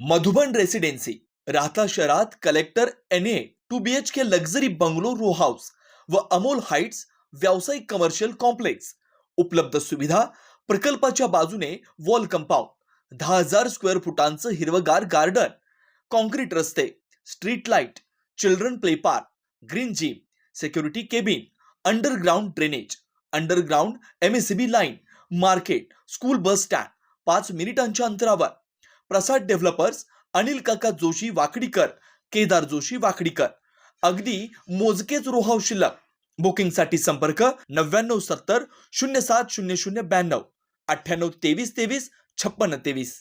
Madhuban residency Rahata शहरात collector NA 2 BHK luxury bungalow row house व Amol heights व्यावसायिक कमर्शियल कॉम्प्लेक्स. उपलब्ध सुविधा प्रकल्पाच्या बाजूने वॉल कंपाऊंड, 10,000 स्क्वेअर फुटांचं हिरवगार गार्डन, कॉन्क्रीट रस्ते, street light, children play park, green gym, security cabin, underground drainage, underground MSCB line, market, school bus stand 5 मिनिटांच्या अंतरावर. प्रसाद डेव्हलपर्स, अनिल काका जोशी वाकडीकर, केदार जोशी वाकडीकर. अगदी मोजकेच रो हाऊस शिल्लक. बुकिंगसाठी संपर्क 9970 070092 982323 5623.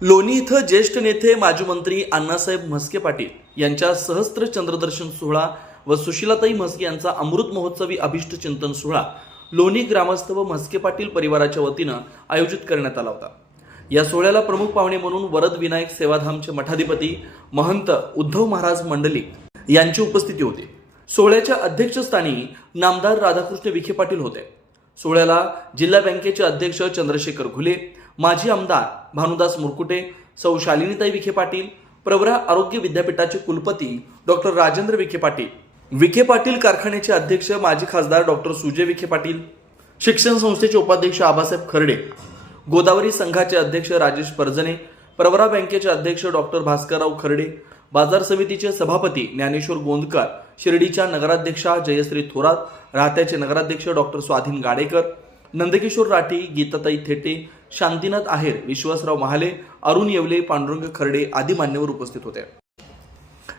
लोणी इथं ज्येष्ठ नेते माजी मंत्री अण्णासाहेब म्हस्के पाटील यांच्या सहस्त्र चंद्रदर्शन सोहळा व सुशीलाताई म्हस्के यांचा अमृत महोत्सवी अभिष्ट चिंतन सोहळा लोणी ग्रामस्थ व म्हस्के पाटील परिवाराच्या वतीनं आयोजित करण्यात आला होता. या सोहळ्याला प्रमुख पाहुणे म्हणून वरद विनायक सेवाधामचे मठाधिपती महंत उद्धव महाराज मंडलिक यांची उपस्थिती होती. सोहळ्याच्या अध्यक्षस्थानी नामदार राधाकृष्ण विखे पाटील होते. सोहळ्याला जिल्हा बँकेचे अध्यक्ष चंद्रशेखर घुले, माजी आमदार भानुदास मुरकुटे, सौ शालिनीताई विखे पाटील, प्रवरा आरोग्य विद्यापीठाचे कुलपती डॉक्टर राजेंद्र विखे पाटील, विखे पाटील कारखान्याचे अध्यक्ष माजी खासदार डॉक्टर सुजय विखे पाटील, शिक्षण संस्थेचे उपाध्यक्ष आबासाहेब खर्डे, गोदावरी संघाचे अध्यक्ष राजेश परजणे, प्रवरा बँकेचे अध्यक्ष डॉक्टर भास्करराव खर्डे, बाजार समितीचे सभापती ज्ञानेश्वर गोंदकर, शिर्डीच्या नगराध्यक्षा जयश्री थोरात, राहत्याचे नगराध्यक्ष डॉक्टर स्वाधीन गाडेकर, नंदकिशोर राठी, गीताताई थेटे, शांतीनाथ आहेर, विश्वासराव महाले, अरुण येवले, पांडुरंग खर्डे आदी मान्यवर उपस्थित होते.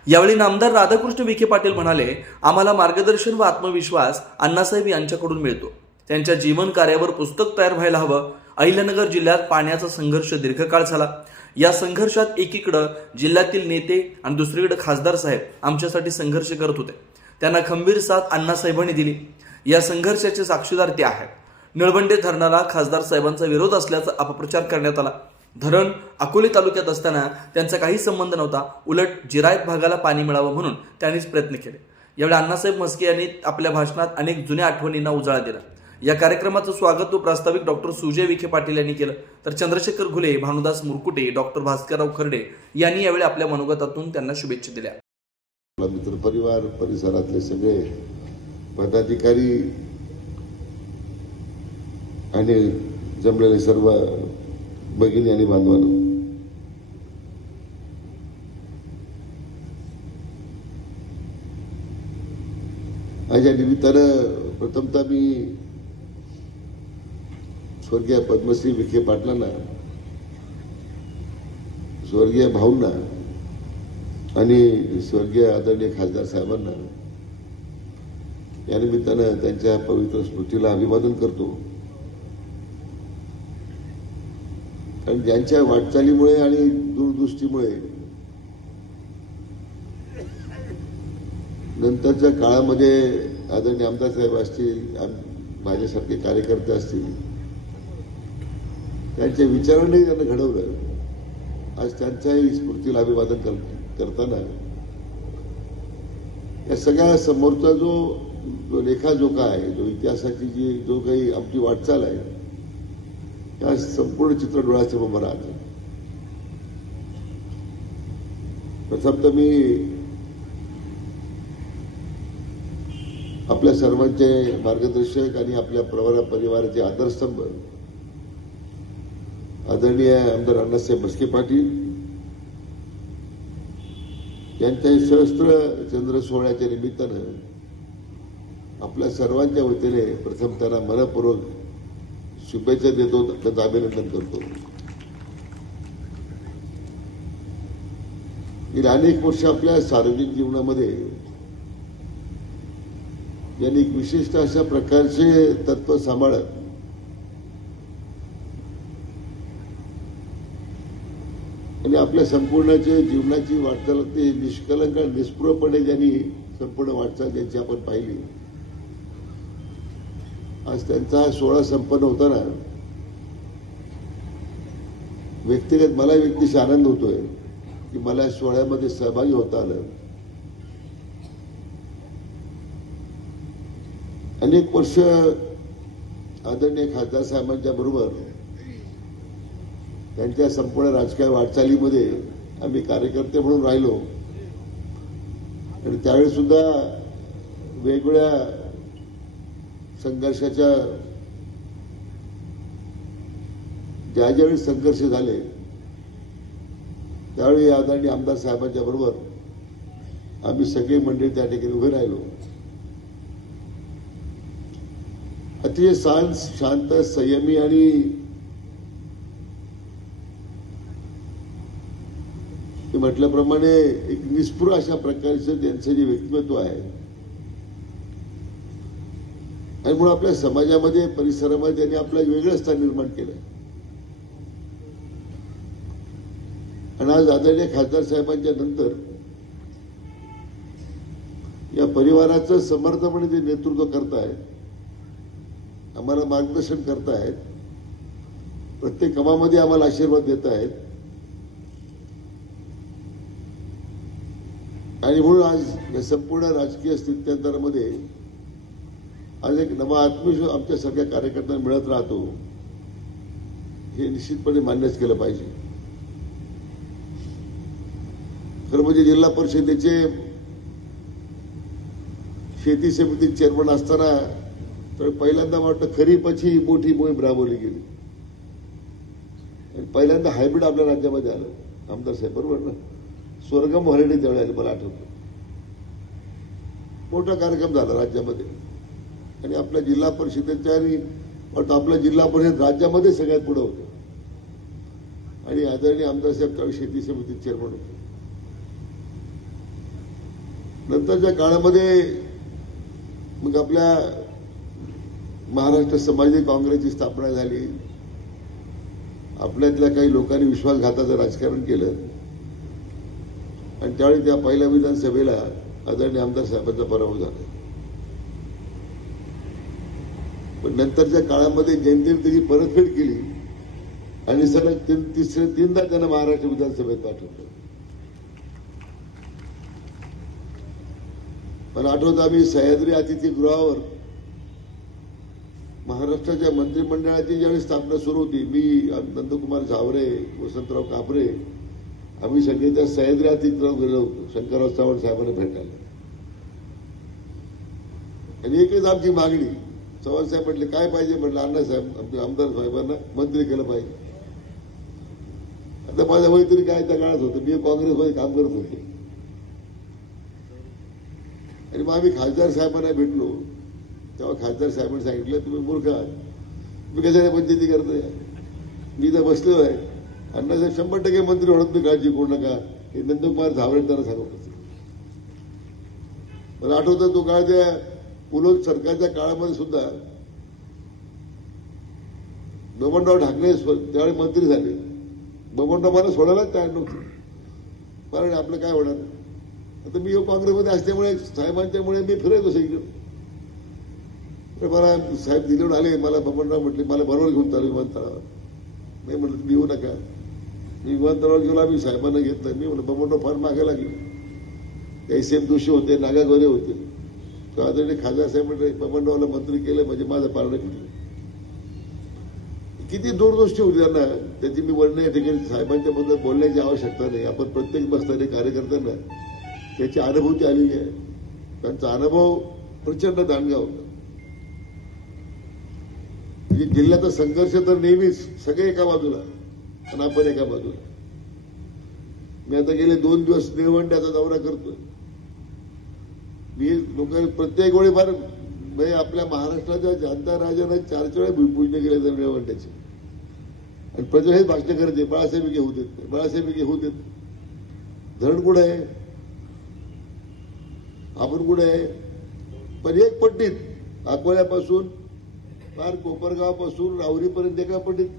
यावेळी नामदार राधाकृष्ण विखे पाटील म्हणाले, आम्हाला मार्गदर्शन व आत्मविश्वास अण्णासाहेब यांच्याकडून मिळतो. त्यांच्या जीवन कार्यावर पुस्तक तयार व्हायला हवं. अहिल्यानगर जिल्ह्यात पाण्याचा संघर्ष दीर्घकाळ झाला. या संघर्षात एकीकडे जिल्ह्यातील नेते आणि दुसरीकडे खासदार साहेब आमच्यासाठी संघर्ष करत होते. त्यांना खंबीर साथ अण्णासाहेबांनी दिली. या संघर्षाचे साक्षीदार ते आहेत. निळवंडे धरणाला खासदार साहेबांचा विरोध असल्याचा अपप्रचार करण्यात आला. धरण अकोले तालुक्यात असताना त्यांचा काही संबंध नव्हता. उलट जिरायत भागाला पाणी मिळावं म्हणून त्यांनीच प्रयत्न केले. यावेळी अण्णासाहेब म्हस्के यांनी आपल्या भाषणात अनेक जुन्या आठवणींना उजाळा दिला. या कार्यक्रमाचं स्वागत व प्रास्ताविक डॉक्टर सुजय विखे पाटील यांनी केलं. तर चंद्रशेखर घुले, भानुदास मुरकुटे, डॉक्टर भास्करराव खर्डे यांनी यावेळी आपल्या मनोगतातून त्यांना शुभेच्छा दिल्या. मित्र परिवार, परिसरातले सगळे पदाधिकारी आणि जमलेले सर्व भगिनी आणि बांधवांनो, आज या निमित्तानं प्रथमतः मी स्वर्गीय पद्मश्री विखे पाटलांना, स्वर्गीय भाऊंना आणि स्वर्गीय आदरणीय खासदार साहेबांना या निमित्तानं त्यांच्या पवित्र स्मृतीला अभिवादन करतो. कारण ज्यांच्या वाटचालीमुळे आणि दूरदृष्टीमुळे नंतरच्या काळामध्ये आदरणीय आमदार साहेब असतील, माझ्यासारखे कार्यकर्ते असतील, त्यांच्या विचारांनी त्यांना घडवलं. आज त्यांच्याही स्मृतीला अभिवादन करताना या सगळ्या समोरचा जो लेखाजोखा आहे, जो इतिहासाची जो काही आमची वाटचाल आहे, या संपूर्ण चित्र डोळ्यासमोर उभं राहतं. प्रथम तर मी आपल्या सर्वांचे मार्गदर्शक आणि आपल्या प्रवरा परिवाराचे आधारस्तंभ आदरणीय आमदार अण्णासाहेब म्हस्के पाटील यांच्या सहस्त्र चंद्र सोहळ्याच्या निमित्तानं आपल्या सर्वांच्या वतीने प्रथम त्यांना मनपूर्वक शुभेच्छा देतो, त्यांचं अभिनंदन करतो. गेली अनेक वर्ष आपल्या सार्वजनिक जीवनामध्ये यांनी एक विशिष्ट अशा प्रकारचे तत्व सांभाळत आणि आपल्या संपूर्णचे जीवनाची वाटचाल ते निष्कलंक निस्पृहपणे ज्यांनी संपूर्ण वाटचाल ज्यांची आपण पाहिली. आज त्यांचा हा सोहळा संपन्न होताना व्यक्तिगत मला व्यक्तिशः आनंद होतोय की मला सोहळ्यामध्ये सहभागी होता आलं. अनेक वर्ष आदरणीय खासदार साहेबांच्या बरोबर त्यांच्या संपूर्ण राजकीय वाटचालीमध्ये आम्ही कार्यकर्ते म्हणून राहिलो आणि त्यावेळी सुद्धा वेगवेगळ्या संघर्षाच्या ज्यावेळी संघर्ष झाले त्यावेळी आदरणीय आमदार साहेबांच्या बरोबर आम्ही सगळे मंडळी त्या ठिकाणी उभे राहिलो. अतिशय शांत संयमी आणि म्हटल्याप्रमाणे एक निस्पृह अशा प्रकारचं त्यांचं जे व्यक्तिमत्व आहे आणि म्हणून आपल्या समाजामध्ये परिसरामध्ये त्यांनी आपलं वेगळं स्थान निर्माण केलं. आणि आज आदरणीय खासदार साहेबांच्या नंतर या परिवाराचं समर्थपणे ते नेतृत्व करतायत, आम्हाला मार्गदर्शन करतायत, प्रत्येक कामामध्ये आम्हाला आशीर्वाद देत आहेत. आणि म्हणून आज या संपूर्ण राजकीय स्थित्यंतरामध्ये आज एक नवा आत्मविश्वास आमच्या सगळ्या कार्यकर्त्यांना मिळत राहतो हे निश्चितपणे मान्यच केलं पाहिजे. खरं म्हणजे जिल्हा परिषदेचे शेती समिती चेअरमन असताना तर पहिल्यांदा वाटतं खरीपाची मोठी मोहीम राबवली गेली आणि पहिल्यांदा हायब्रिड आपल्या राज्यामध्ये आलं आमदार साहेब बरोबर ना. स्वर्गम व्हरायटी त्यावेळी आली मला आठवतं. मोठा कार्यक्रम झाला राज्यामध्ये आणि आपल्या जिल्हा परिषदेच्या आणि आपला जिल्हा परिषद राज्यामध्ये सगळ्यात पुढे होतं आणि आदरणीय आमदार साहेब त्यावेळी शेती समिती चेअरमन होते. नंतरच्या काळामध्ये मग आपल्या महाराष्ट्र समाजवादी काँग्रेसची स्थापना झाली. आपल्यातल्या काही लोकांनी विश्वासघाताचं राजकारण केलं आणि त्यावेळी त्या पहिल्या विधानसभेला आदरणीय आमदार साहेबांचा पराभव झाला. पण नंतरच्या काळामध्ये जनतेने त्याची परतफेड केली आणि सलग तीनदा त्यांना महाराष्ट्र विधानसभेत पाठवलं. मला आठवतं आम्ही सह्याद्री अतिथीगृहावर महाराष्ट्राच्या मंत्रिमंडळाची ज्यावेळी स्थापना सुरू होती, मी नंदकुमार झावरे, वसंतराव कापरे, आम्ही सगळे त्या सह्याद्री अतिथीगृहावर गेलो होतो शंकरराव चव्हाण साहेबांना भेटायला. आणि एकच आमची मागणी, चव्हाण साहेब म्हटले काय पाहिजे, म्हटलं अण्णासाहेब आमच्या आमदार साहेबांना मंत्री केलं पाहिजे. आता माझ्या वय तरी काय त्या काळात होतं, मी काँग्रेसमध्ये काम करत होते आणि मग आम्ही खासदार साहेबांना भेटलो. तेव्हा खासदार साहेबांनी सांगितलं तुम्ही मूर्ख आहात, तुम्ही कशाने पंचायती करताय, मी तर बसलेलो आहे. अण्णासाहेब 100% मंत्री होणार, तुम्ही काळजी करू नका, हे नंदकुमार झावरे त्यांना सांगत होते. मला आठवतं तो काळ त्या पुलोद सरकारच्या काळामध्ये सुद्धा बबनराव ढाकणे त्यावेळी मंत्री झाले. बबनराव मला सोडायलाच तयार नव्हते, कारण आपलं काय होणार. आता मी काँग्रेसमध्ये असल्यामुळे साहेबांच्यामुळे मी फिरायचो सगळीकडे. मला साहेब दिल्लीहून आले, मला बबनराव म्हटले मला बरोबर घेऊन चालू विमानतळावर. नाही म्हटलं तुम्ही येऊ नका. मी विमानतळावर गेलो, आम्ही साहेबांना घेतलं. मी म्हटलं बबनराव फार मागे लागले. एस.एम. जोशी होते, नागा गोरे होते. तेव्हा आदरणीय खासदार साहेब म्हटले बबनरावला मंत्री केलं म्हणजे माझं पारणं किती. किती दूरदृष्टी होती त्यांना, त्याची मी वर्णन या ठिकाणी साहेबांच्या बद्दल बोलण्याची आवश्यकता नाही. आपण प्रत्येक बसणाऱ्या कार्यकर्त्यांना त्याची अनुभूती आलेली आहे. त्यांचा अनुभव प्रचंड दांडगा होता. जिल्ह्याचा संघर्ष तर नेहमीच सगळे एका बाजूला आणि आपण एका बाजूला. मी आता गेले 2 दिवस निळवंड्याचा दौरा करतोय. मी लोक प्रत्येक वेळी फार म्हणजे आपल्या महाराष्ट्राच्या जनता राजांना 4 वेळा भूमिपूजन केले तर निळवंड्याचे आणि प्रजा हेच भाषण करायचे बाळासाहेब घेऊ देत नाही, बाळासाहेब घेऊ देत. धरण कुठं आहे, आपण कुठे आहे. पण एक पट्टीत अकोल्यापासून फार कोपरगावपासून राहुरीपर्यंत एका पट्टीत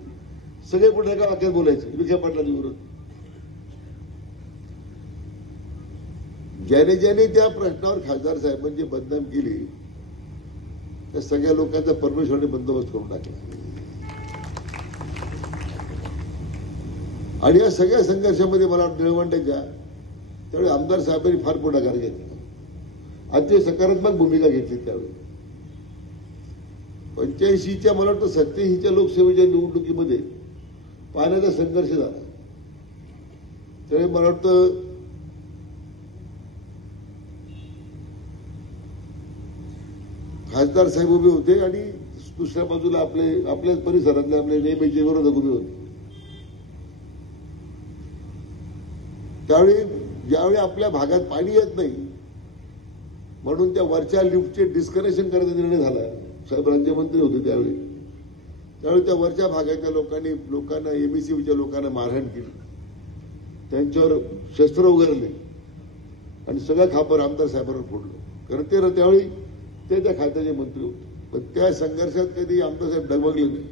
सगळे कुठे एका वाक्यात बोलायचे विखे पाटलांच्या विरोधात. ज्याने ज्याने त्या प्रश्नावर खासदार साहेबांची बदनाम केली त्या सगळ्या लोकांचा परमेश्वराने बंदोबस्त करून टाकला. आणि या सगळ्या संघर्षामध्ये मला निळवंड्याच्या त्यावेळी आमदार साहेबांनी फार पुढाकार घेतला, अतिशय सकारात्मक भूमिका घेतली. त्यावेळी 85च्या मला वाटतं 87च्या लोकसभेच्या निवडणुकीमध्ये पाण्याचा संघर्ष झाला. त्यामुळे मला वाटतं खासदार साहेब उभे होते आणि दुसऱ्या बाजूला आपल्याच परिसरातले आपले नेहमीचे विरोधक उभे होते. त्यावेळी ज्यावेळी आपल्या भागात पाणी येत नाही म्हणून त्या वरच्या लिफ्टचे डिस्कनेक्शन करायचा निर्णय झाला. साहेब राज्यमंत्री होते त्यावेळी त्या वरच्या भागातल्या लोकांना एमएससीबीच्या लोकांना मारहाण केली, त्यांच्यावर शस्त्र उगारले आणि सगळं खापर आमदार साहेबांवर फोडलं. कारण त्यावेळी ते त्या खात्याचे मंत्री होते. पण त्या संघर्षात कधी आमदार साहेब डगमगले नाही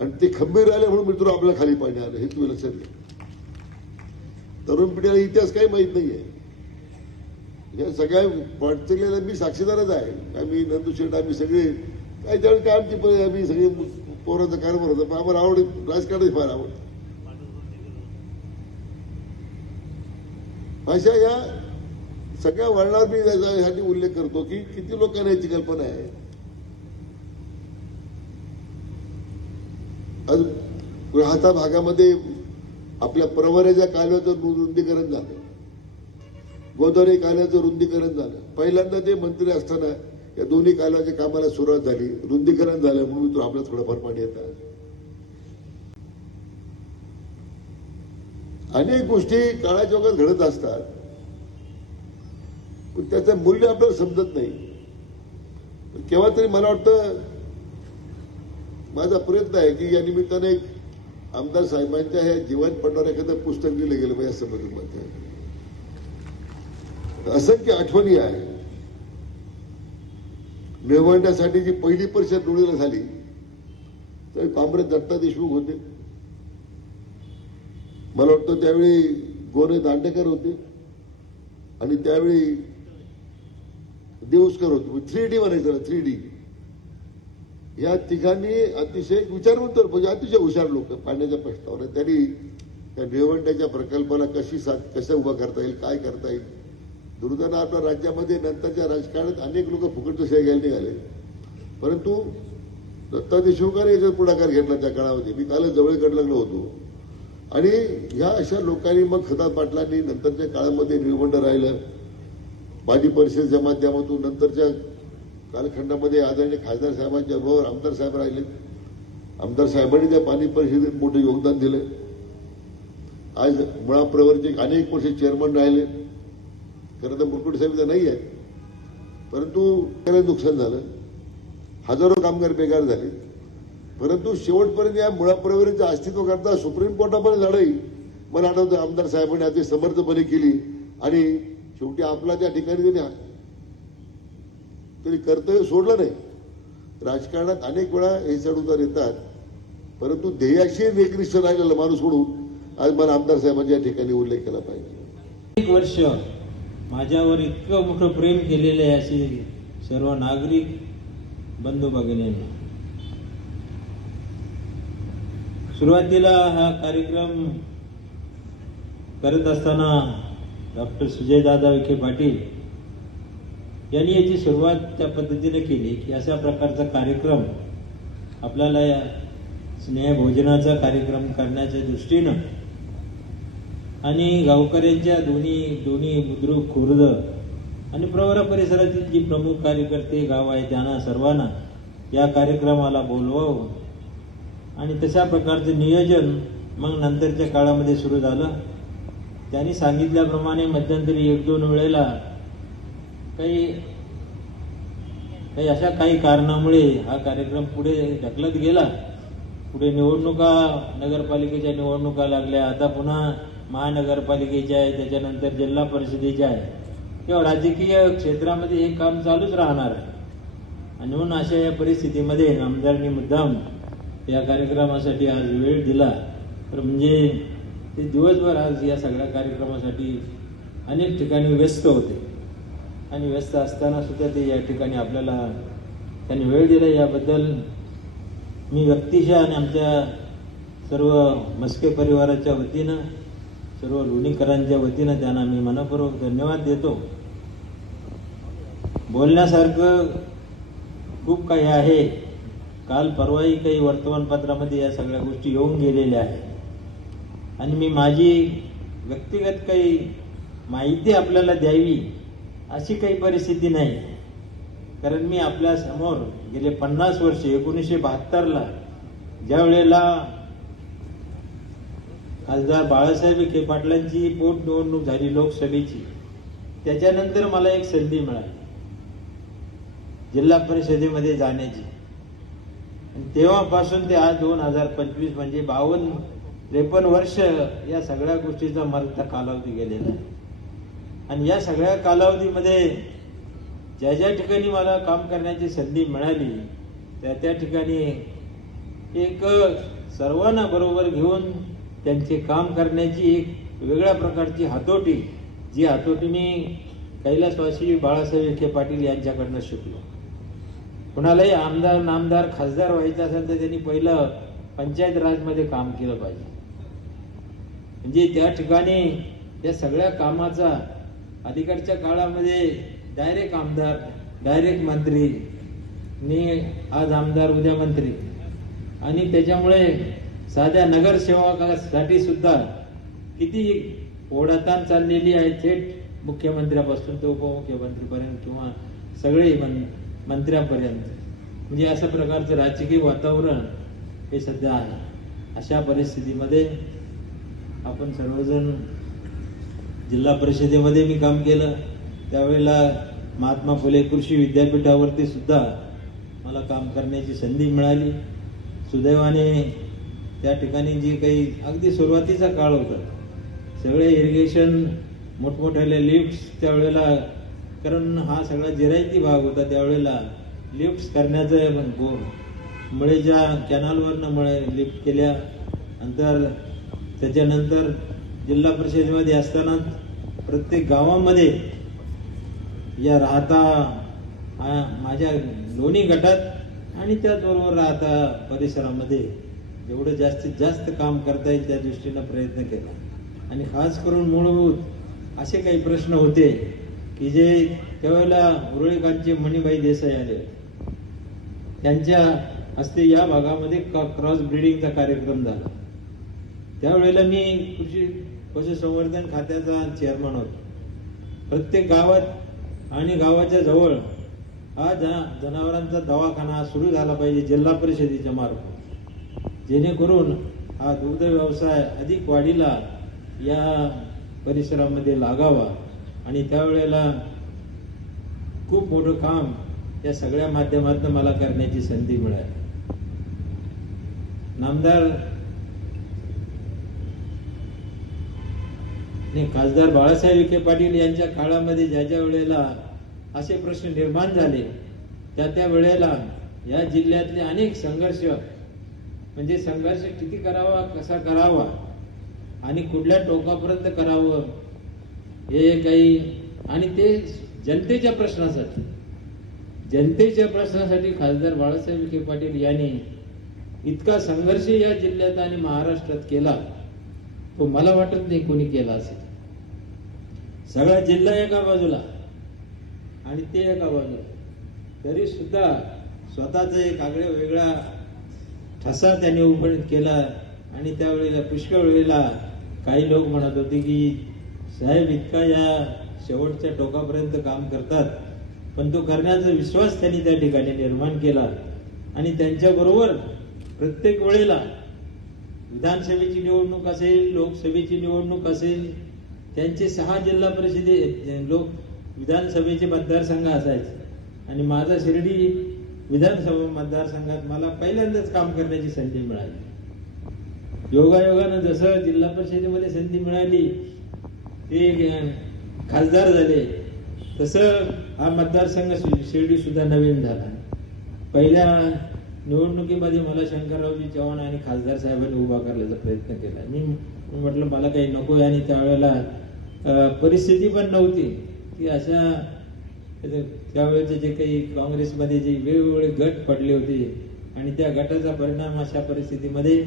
आणि ते खंबीर राहिले म्हणून मित्र आपल्या खाली पाणी आलं. हे तुम्ही लक्षात घ्या. तरुण पिढीला इतिहास काही माहित नाहीये. या सगळ्या वाटचालीला मी साक्षीदारच आहे. आम्ही नंदू शेठ आम्ही सगळे काय त्यावेळी काय आम्ही सगळे पोरांचा कारभार होता. पण आम्हाला आवड राजकारणाची फार आवड. अशा या सगळ्या वळणावर मी यासाठी उल्लेख करतो की किती लोकांना याची कल्पना आहे. आज राहता भागामध्ये आपल्या प्रवऱ्याच्या कालव्याचं रुंदीकरण झालं, गोदावरी कालव्याचं रुंदीकरण झालं. पहिल्यांदा ते मंत्री असताना या दोन्ही कालव्याच्या कामाला सुरुवात झाली, रुंदीकरण झालं म्हणून आपल्याला थोडंफार पाणी येतं. अनेक गोष्टी काळाच्या ओघात घडत असतात पण त्याचं मूल्य आपल्याला समजत नाही. केव्हा तरी मला वाटतं माझा प्रयत्न आहे की या निमित्ताने एक आमदार साहेबांच्या ह्या जीवन पडणारं एखादं पुस्तक लिहिलं गेलं पाहिजे असं माझं मत आहे. असंख्य आठवणी आहे. निवडण्यासाठी जी पहिली परिषद डोळीला झाली तर काँग्रेस दत्ता देशमुख होते. मला वाटतं त्यावेळी गोरे दांडेकर होते आणि त्यावेळी देऊसकर होते. 3D म्हणायचं, 3D. या तिघांनी अतिशय विचारवंत म्हणजे अतिशय हुशार लोक पाण्याच्या प्रश्नावर. त्यांनी त्या निवडण्याच्या प्रकल्पाला कसं उभा करता येईल, काय करता येईल. दुर्दैवानं आपल्या राज्यामध्ये नंतरच्या राजकारणात अनेक लोक फुकटचं श्रेय घ्यायला निघाले. परंतु दत्ता देशमुखांनी याच्यात पुढाकार घेतला त्या काळामध्ये. मी कालच जवळकडे लागलो होतो आणि ह्या अशा लोकांनी मग खताब पाटलांनी नंतरच्या काळामध्ये निवडणं राहिलं. माजी परिषदेच्या माध्यमातून नंतरच्या कालखंडामध्ये आदरणीय खासदार साहेबांच्या बरोबर आमदार साहेब राहिले. आमदार साहेबांनी त्या पाणी परिषदेत मोठं योगदान दिलं. आज मुळा प्रवरचे अनेक वर्ष चेअरमन राहिले. खरं तर मुरकुटे साहेब तर नाही आहेत परंतु त्याला नुकसान झालं. हजारो कामगार बेकार झाले. परंतु शेवटपर्यंत या मुळा प्रवरीचं अस्तित्व करता सुप्रीम कोर्टापर्यंत लढाई मला आठवतं आमदार साहेबांनी अति समर्थपणे केली आणि शेवटी आपला त्या ठिकाणी तरी कर्तव्य सोडलं नाही. राजकारणात अनेक वेळा हे चढउतार येतात परंतु ध्येयाशी एकनिष्ठ राहिलेला माणूस म्हणून आज मला आमदार साहेबांच्या ठिकाणी उल्लेख केला पाहिजे. 1 वर्ष माझ्यावर इतकं मोठं प्रेम केलेलं आहे अशी सर्व नागरिक बंधू भगिनींना. सुरुवातीला हा कार्यक्रम करत असताना डॉक्टर सुजयदादा विखे पाटील यांनी याची सुरुवात त्या पद्धतीने केली की अशा प्रकारचा कार्यक्रम आपल्याला या स्नेहभोजनाचा कार्यक्रम करण्याच्या दृष्टीनं आणि गावकऱ्यांच्या दोन्ही बुद्रुक, खुर्द आणि प्रवरा परिसरातील जी प्रमुख कार्यकर्ते गाव आहे त्यांना सर्वांना या कार्यक्रमाला बोलवावं आणि तशा प्रकारचं नियोजन मग नंतरच्या काळामध्ये सुरू झालं. त्यांनी सांगितल्याप्रमाणे मध्यंतरी 1-2 वेळेला काही अशा काही कारणामुळे हा कार्यक्रम पुढे ढकलत गेला. पुढे निवडणुका, नगरपालिकेच्या निवडणुका लागल्या. आता पुन्हा महानगरपालिकेच्या आहे, त्याच्यानंतर जिल्हा परिषदेच्या आहे. किंवा राजकीय क्षेत्रामध्ये हे काम चालूच राहणार आहे. आणि म्हणून अशा या परिस्थितीमध्ये आमदारांनी मुद्दाम या कार्यक्रमासाठी आज वेळ दिला. तर म्हणजे ते दिवसभर आज या सगळ्या कार्यक्रमासाठी अनेक ठिकाणी व्यस्त होते आणि व्यस्त असताना सुद्धा ते या ठिकाणी आपल्याला त्यांनी वेळ दिला. याबद्दल मी व्यक्तिशः आणि आमच्या सर्व मस्के परिवाराच्या वतीनं, सर्व लोणीकरांच्या वतीनं त्यांना मी मनपूर्वक धन्यवाद देतो. बोलण्यासारखं खूप काही आहे. काल परवाही काही वर्तमानपत्रामध्ये या सगळ्या गोष्टी येऊन गेलेल्या आहेत आणि मी माझी व्यक्तिगत काही माहिती आपल्याला द्यावी अशी काही परिस्थिती नाही. कारण मी आपल्या समोर गेले 50 वर्ष 1972ला ज्या वेळेला खासदार बाळासाहेब विखे पाटलांची पोटनिवडणूक झाली लोकसभेची, त्याच्यानंतर मला एक संधी मिळाली जिल्हा परिषदेमध्ये जाण्याची. आणि तेव्हापासून ते आज 2025 म्हणजे 52-53 वर्ष या सगळ्या गोष्टीचा मरता कालावधी गेलेला आहे. आणि या सगळ्या कालावधीमध्ये ज्या ज्या ठिकाणी मला काम करण्याची संधी मिळाली त्या त्या ठिकाणी एक सर्वांना बरोबर घेऊन त्यांचे काम करण्याची एक वेगळ्या प्रकारची हातोटी, जी हातोटी मी कैलासवासी बाळासाहेब विखे पाटील यांच्याकडनं शिकलो. कुणालाही आमदार नामदार खासदार व्हायचं असेल तर त्यांनी पहिलं पंचायत राजमध्ये काम केलं पाहिजे. म्हणजे त्या ठिकाणी या सगळ्या कामाचा अलीकडच्या काळामध्ये डायरेक्ट आमदार डायरेक्ट मंत्री, मी आज आमदार उद्या मंत्री, आणि त्याच्यामुळे साध्या नगरसेवकासाठी सुद्धा किती ओढाताण चाललेली आहे, थेट मुख्यमंत्र्यापासून ते उपमुख्यमंत्रीपर्यंत किंवा सगळे मंत्र्यांपर्यंत. म्हणजे अशा प्रकारचं राजकीय वातावरण हे सध्या आहे. अशा परिस्थितीमध्ये आपण सर्वजण जिल्हा परिषदेमध्ये मी काम केलं, त्यावेळेला महात्मा फुले कृषी विद्यापीठावरती सुद्धा मला काम करण्याची संधी मिळाली. सुदैवाने त्या ठिकाणी जी काही अगदी सुरुवातीचा काळ होता, सगळे इरिगेशन मोठमोठ्याल्या लिफ्ट्स त्यावेळेला, कारण हा सगळा जिरायती भाग होता, त्यावेळेला लिफ्ट्स करण्याचं मुळेच्या कॅनलवरनं मुळे लिफ्ट केल्या. नंतर त्याच्यानंतर जिल्हा परिषदेमध्ये असताना प्रत्येक गावामध्ये या राहता माझ्या दोन्ही गटात आणि त्याचबरोबर राहता परिसरामध्ये जेवढं जास्तीत जास्त काम करता येईल त्या दृष्टीनं प्रयत्न केला. आणि खास करून मूलभूत असे काही प्रश्न होते की जे त्यावेळेला उरुळीकांचे मणिबाई देसाई आले, त्यांच्या हस्ते या भागामध्ये क्रॉस ब्रीडिंगचा कार्यक्रम झाला. त्यावेळेला मी कृषी पशुसंवर्धन खात्याचा चेअरमन होतो. प्रत्येक गावात आणि गावाच्या जवळ हा जनावरांचा दवाखाना सुरू झाला पाहिजे जिल्हा परिषदेच्या मार्फत, जेणेकरून हा दुग्ध व्यवसाय अधिक वाढीला या परिसरामध्ये लागावा. आणि त्यावेळेला खूप मोठं काम या सगळ्या माध्यमातून मला करण्याची संधी मिळाली. नामदार खासदार बाळासाहेब विखे पाटील यांच्या काळामध्ये ज्या ज्या वेळेला असे प्रश्न निर्माण झाले त्या वेळेला या जिल्ह्यातले अनेक संघर्ष, म्हणजे संघर्ष किती करावा, कसा करावा आणि कुठल्या टोकापर्यंत करावं हे काही, आणि ते जनतेच्या प्रश्नासाठी खासदार बाळासाहेब विखे पाटील यांनी इतका संघर्ष या जिल्ह्यात आणि महाराष्ट्रात केला, तो मला वाटत नाही कोणी केला असेल. सगळा जिल्हा एका बाजूला आणि ते एका बाजूला, तरी सुद्धा स्वतःचा एक आगळ्या वेगळा ठसा त्यांनी उभा केला. आणि त्यावेळेला पुष्कळ वेळेला काही लोक म्हणत होते की साहेब इतका या शेवटच्या टोकापर्यंत काम करतात, पण तो करण्याचा विश्वास त्यांनी त्या ठिकाणी निर्माण केला. आणि त्यांच्याबरोबर प्रत्येक वेळेला विधानसभेची निवडणूक असेल, लोकसभेची निवडणूक असेल, त्यांचे 6 जिल्हा परिषदे विधानसभेचे मतदारसंघ असायचे आणि माझा शिर्डी विधानसभा मतदारसंघात मला पहिल्यांदाच काम करण्याची संधी मिळाली. योगायोगानं जसं जिल्हा परिषदेमध्ये संधी मिळाली, ते खासदार झाले, तसं हा मतदारसंघ शिर्डी सुद्धा नवीन झाला. पहिल्या निवडणुकीमध्ये मला शंकररावजी चव्हाण आणि खासदार साहेबांनी उभा करण्याचा प्रयत्न केला. मी म्हटलं मला काही नको आहे, आणि त्यावेळेला परिस्थिती पण नव्हती की अशा त्यावेळेचे जे काही काँग्रेसमध्ये जे वेगवेगळे गट पडले होते आणि त्या गटाचा परिणाम अशा परिस्थितीमध्ये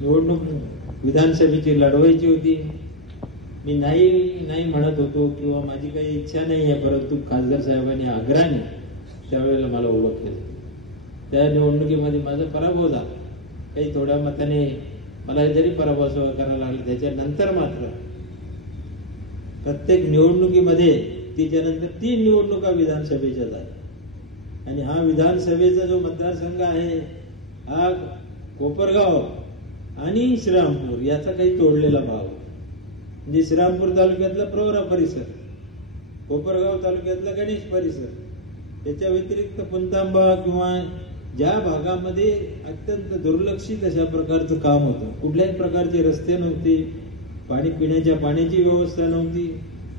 निवडणूक विधानसभेची लढवायची होती. मी नाही म्हणत होतो किंवा माझी काही इच्छा नाही आहे, परंतु खासदार साहेबांनी आग्रहाने त्यावेळेला मला उभं केलं. त्या निवडणुकीमध्ये माझा पराभव झाला. काही थोड्या मताने मला जरी पराभव करायला लागला, त्याच्यानंतर मात्र प्रत्येक निवडणुकीमध्ये त्याच्यानंतर 3 निवडणुका विधानसभेच्या झाल्या. आणि हा विधानसभेचा जो मतदारसंघ आहे हा कोपरगाव आणि श्रीरामपूर याचा काही तोडलेला भाग. म्हणजे श्रीरामपूर तालुक्यातला प्रवरा परिसर, कोपरगाव तालुक्यातला गणेश परिसर, त्याच्या व्यतिरिक्त पुंतांबा किंवा ज्या भागामध्ये अत्यंत दुर्लक्षित अशा प्रकारचं काम होतं, कुठल्याही प्रकारचे रस्ते नव्हते, पाणी पिण्याच्या पाण्याची व्यवस्था नव्हती,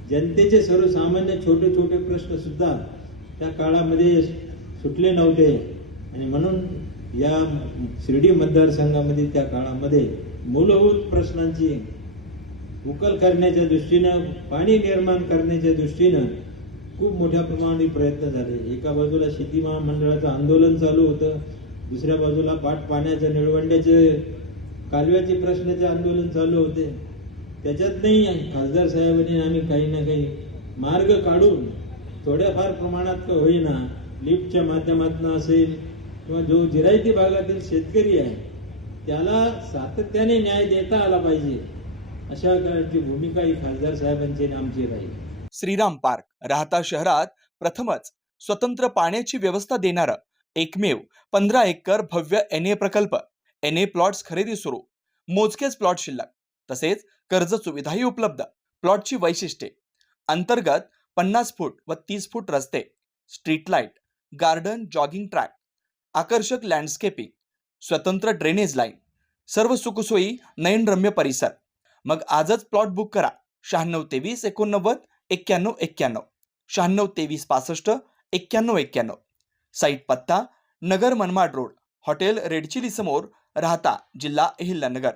जनतेचे सर्वसामान्य छोटे छोटे प्रश्न सुद्धा त्या काळामध्ये सुटले नव्हते. आणि म्हणून या शिर्डी मतदारसंघामध्ये त्या काळामध्ये मूलभूत प्रश्नांची उकल करण्याच्या दृष्टीनं, पाणी निर्माण करण्याच्या दृष्टीनं खूप मोठ्या प्रमाणात प्रयत्न झाले. एका बाजूला शेती महामंडळाचं आंदोलन चालू होतं, दुसऱ्या बाजूला पाण्याचं निळवंड्याचे कालव्याचे प्रश्नाचे आंदोलन चालू होते. त्याच्यातही खासदार साहेबांनी आम्ही काही ना काही मार्ग काढून थोड्याफार प्रमाणात का होईना लिफ्टच्या माध्यमातून असेल किंवा जो जिरायती भागातील शेतकरी आहे त्याला सातत्याने न्याय देता आला पाहिजे, अशा प्रकारची भूमिका ही खासदार साहेबांची आणि आमची राहील. श्रीराम पार्क राहता शहरात प्रथमच स्वतंत्र पाण्याची व्यवस्था देणारं एकमेव 15 एकर भव्य NA प्रकल्प. NA प्लॉट्स खरेदी सुरू, मोजकेच प्लॉट शिल्लक, तसेच कर्ज सुविधाही उपलब्ध. प्लॉटची वैशिष्ट्ये: अंतर्गत 50 फूट व 30 फूट रस्ते, street light, garden, jogging track, आकर्षक लँडस्केपिंग, स्वतंत्र ड्रेनेज लाईन, सर्व सुखसोयी, नयनरम्य परिसर. मग आजच प्लॉट बुक करा. 9623 89 91 91, 9623 65 91 91. साईट पत्ता: Nagar Manmad road, hotel red chilli समोर, राहता, जिल्हा अहिल्यानगर.